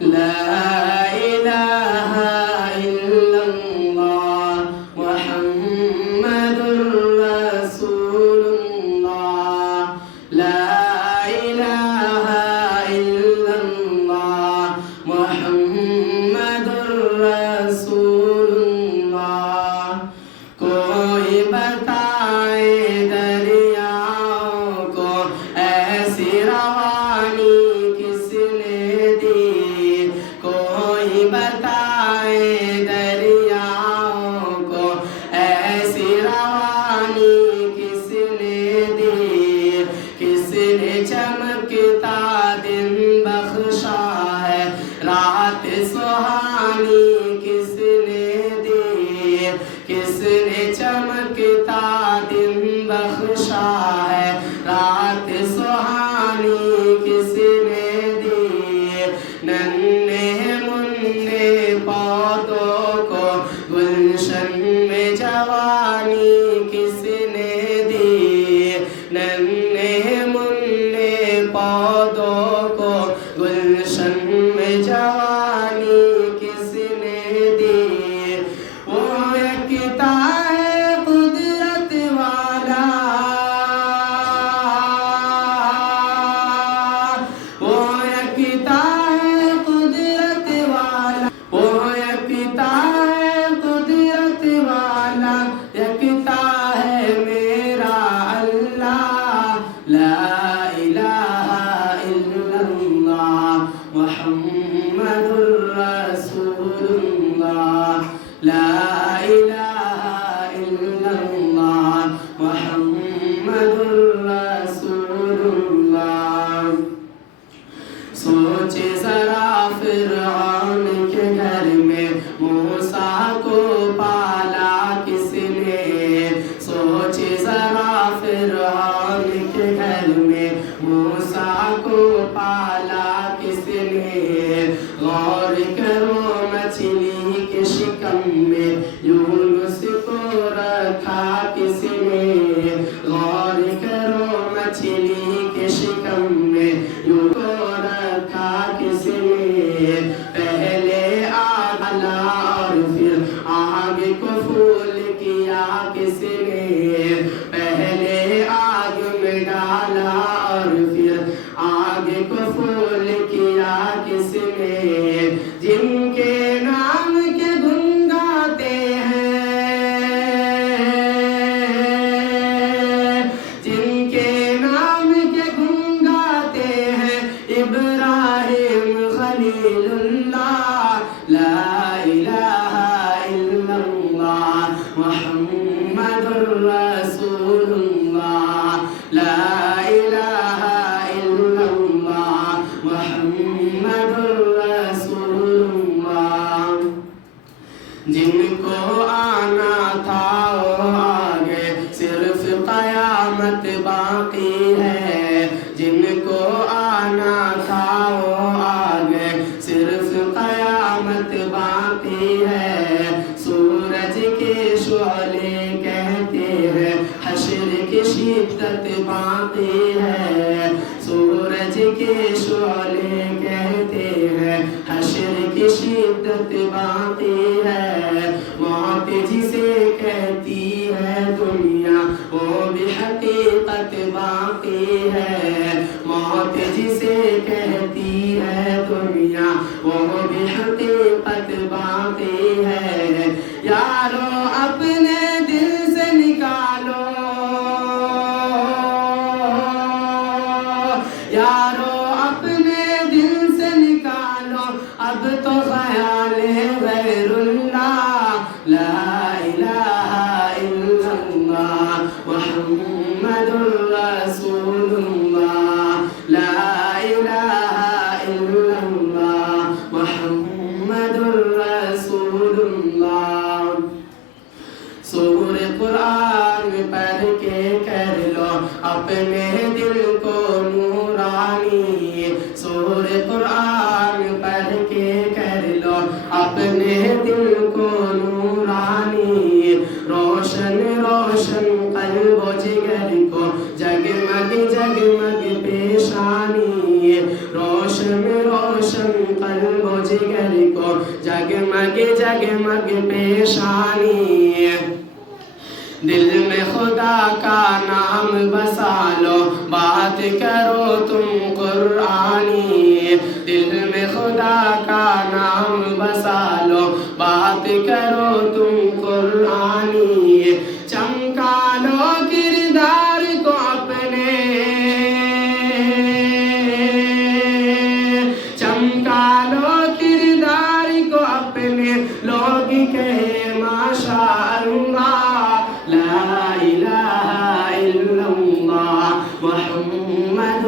لا إله إلا الله محمد رسول الله لا إله إلا الله محمد رسول الله کوئی بتائے دریاؤں کو ایسی روانی کس نے دی کوئی بتائے دریاؤں کو ایسی روانی کس نے دی کس نے چمکتا دن بخشا ہے رات سہانی کس نے دی کس نے چمکتا دن بخشا ہے رات سہانی کس نے دی ننھے منھے پودوں کو گلشن میں جوانی کس نے دی ننھے منھے پودوں کو گلشن میں جوانی کس نے دی وہ یکتا ہے قدرت والا وہ یکتا ہے قدرت والا وہ یکتا ہے قدرت والا یکتا ہے میرا اللہ لا الہ الا اللہ محمد رسول اللہ لا الہ الا اللہ محمد رسول اللہ سوچے ذرا فرعون کے گھر میں موسیٰ کو پالا کس نے سوچے ذرا فرعون کے گھر میں موسیٰ کو پالا کس نے غور کرو مچھلی کے شکم میں یونس کو رکھا کس نے غور کرو مچھلی کے شکم میں یونس کو رکھا کس نے پہلے آگ ڈالا اور پھر آگ کو پھول کیا کس نے پہلے آگ میں ڈالا اور پھر آگ کو پھول کیا کس نے جن کے نام کے گن گاتے ہیں جن کے نام کے گن گاتے ہیں ابراہیم خلیل اللہ لا الہ الا اللہ محمد رسول اللہ لا الہ الا اللہ محمد رسول اللہ جن کو آنا تھا وہ آگے صرف قیامت باقی ہے جن کو آنا تھا وہ آگے صرف قیامت باقی ہے سورج کے شعلے کہتے ہیں حشر کی شدت باقی ہے سورج کے شعلے کہتے ہیں حشر کی شدت باقی ہے موت جسے کہتی ہے دنیا وہ بھی حقیقت باقی ہے موت جسے کہتی ہے دنیا وہ بھی حقیقت باقی ہے یارو اپنے دل سے نکالو یارو اپنے دل سے نکالو اب تو خیال ہے غیر اللہ لا الہ الا اللہ محمد رسول اللہ لا الہ الا اللہ محمد رسول اللہ قلب و جگر کو جگمگ جگمگ پیشانی دل میں خدا کا نام بسا لو بات کرو تم قرآنی دل میں خدا کا نام بسا لو بات کرو تم قرآنی چمکا لو کردار کو اپنے چمکا لو کردار کو اپنے لوگ کہے ماشاء اللہ لا الہ الا اللہ محمد